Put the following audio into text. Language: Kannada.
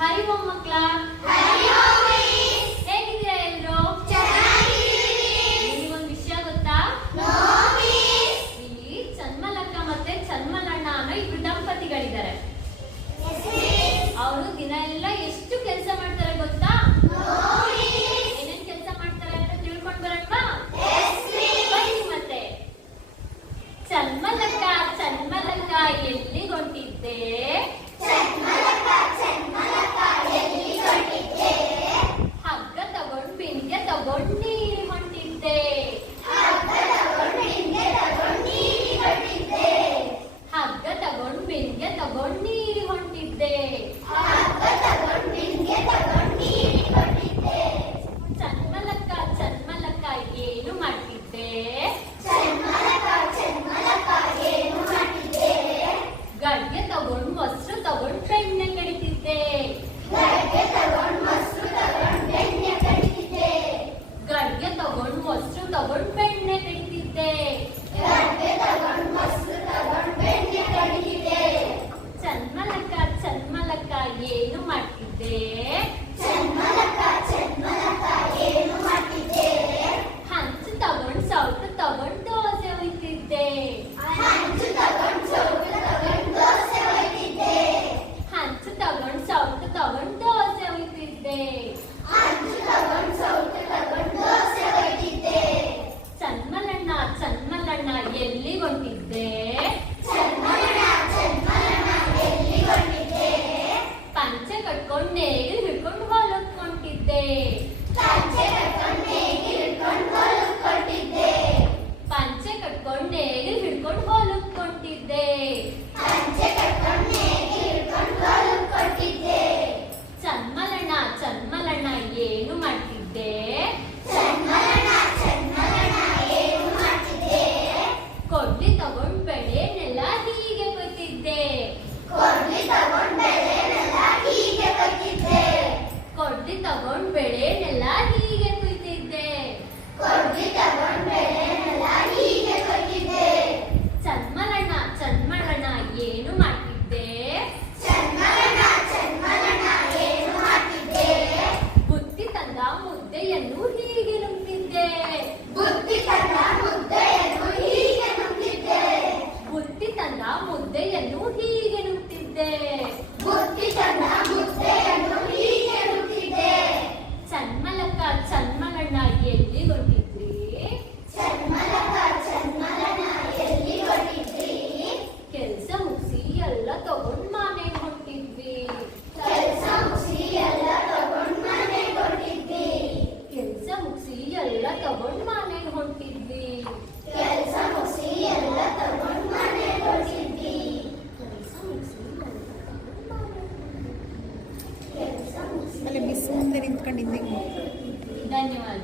ಹರಿ ಓಂ ಮಕ್ಕಳ, ಹೇಗಿದ್ದೀರಾ ಎಲ್ರು? ನಿಮಗೊಂದು ವಿಷಯ ಗೊತ್ತಾ? ಇಲ್ಲಿ ಚನ್ಮಲಕ್ಕ ಮತ್ತೆ ಚನ್ಮಲಣ್ಣ ಅನ್ನೋ ಇಬ್ರು ದಂಪತಿಗಳಿದ್ದಾರೆ. ಅವರು ದಿನ ಎಲ್ಲ ಎಷ್ಟು ಕೆಲಸ ಮಾಡ್ತಾರೆ ಗೊತ್ತಾ? ಏನೇನ್ ಕೆಲಸ ಮಾಡ್ತಾರೆ ಅಂತ ತಿಳ್ಕೊಂಡ್ ಬರಲ್ವಾ? ಬನ್ನಿ ಮತ್ತೆ. ಚನ್ಮಲಕ್ಕ ಚನ್ಮಲಕ್ಕ ಎಲ್ಲಿಗೆ ಹೊಂಟಿದ್ದೆ? ಹಗ್ಗ ತಗೊಂಡ್ ಬಿಂದಿಗೆ ತಗೊಂಡ್ ನೀರಿ ಹೊಂಟಿದ್ದೆ. ಹಗ್ಗ ತಗೊಂಡ್ ಬಿಂದಿಗೆ ತಗೊಂಡ್ ನೀರಿ ಹೊಂಟಿದ್ದೆ. ಚನ್ಮಲಕ್ಕ ಚನ್ಮಲಕ್ಕ ಏನು ಮಾಡ್ತಿದ್ದೆ? ಗಡ್ಗೆ ತಗೊಂಡ್ ಮೊಸರು ತಗೊಂಡ್ ಬೆಣ್ಣೆ ಕಡಿತಿದ್ದೆ. ಗಡ್ಗೆ ತಗೊಂಡ್ ಮೊಸರು ತಗೊಂಡ್ ಬೆಣ್ಣೆ ಕಡಿತಿದ್ದೆ. ಚನ್ಮಲಕ್ಕ ಚನ್ಮಲಕ್ಕ ಏನು ಮಾಡ್ತಿದ್ದೆ? ಹಂಚು ತಗೊಂಡ್ ಸೌಟು ತಗೊಂಡ್ ದೋಸೆ ಹುಯ್ತಿದ್ದೆ. ಹಂಚು ತಗೊಂಡ್ ಸೌಟು ತಗೊಂಡ್ ದೋಸೆ ಹುಯ್ತಿದ್ದೆ. ಚನ್ಮಲಣ್ಣ ಚನ್ಮಲಣ್ಣ ಎಲ್ಲಿಗೆ ಹೊಂಟಿದ್ದೆ? ಪಂಚೆ ಕಟ್ಕೊಂಡ್ ನೇಗಿಲು ಹಿಡ್ಕೊಂಡು ಹೊಲಕ್ ಹೊಂಟಿದ್ದೆ. ಪಂಚೆ ಕಟ್ಕೊಂಡ್ ನೇಗಿಲು ಹಿಡ್ಕೊಂಡು ಹೊಲಕ್ ಹೊಂಟಿದ್ದೆ. ಚನ್ಮಲಣ್ಣ ಚನ್ಮಲಣ್ಣ ಏನು ಮಾಡ್ತಿದ್ದೆ? ಕೊಡ್ಲಿ ತಗೊಂಡ್ ಬೆಳೆನೆಲ್ಲ ಹೀಗೆ ಕೊಯ್ತಿದ್ದೆ. ಕೊಡ್ಲಿ ತಗೊಂಡ್ ಬೆಳೆನೆಲ್ಲ ಹೀಗೆ ಕುಯ್ತಿದ್ದೆ. ಚನ್ಮಲಣ್ಣ ಚನ್ಮಲಣ್ಣ ಏನು ಮಾಡ್ತಿದ್ದೆ? ಬುತ್ತಿ ತಂದ ಮುದ್ದೆಯನ್ನು ಹೀಗೆ ನುಂಗ್ತಿದ್ದೆ. ಬುತ್ತಿ ತಂದ ಮುದ್ದೆಯನ್ನು ಹೀಗೆ ನುಂಗ್ತಿದ್ದೆ. ಚನ್ಮಲಕ್ಕ ಚನ್ಮಲಣ್ಣ ಎಲ್ಲಿಗೆ ಹೊಂಟಿದ್ರಿ? ಕೆಲ್ಸ ಮುಗಿಸಿ ಎಲ್ಲ ತಗೊಂಡ್ ಮನೆಗೆ ಹೊಂಟಿದ್ವಿ. ಕೆಲ್ಸ ಮುಗಿಸಿ ಎಲ್ಲ ತಗೊಂಡ್ ಮನೆಗೆ ಹೊಂಟಿದ್ವಿ. ಮಿಸ್ ಮುಂದೆ ನಿಂತ್ಕೊಂಡು ಹಿಂದೆ. ಧನ್ಯವಾದ.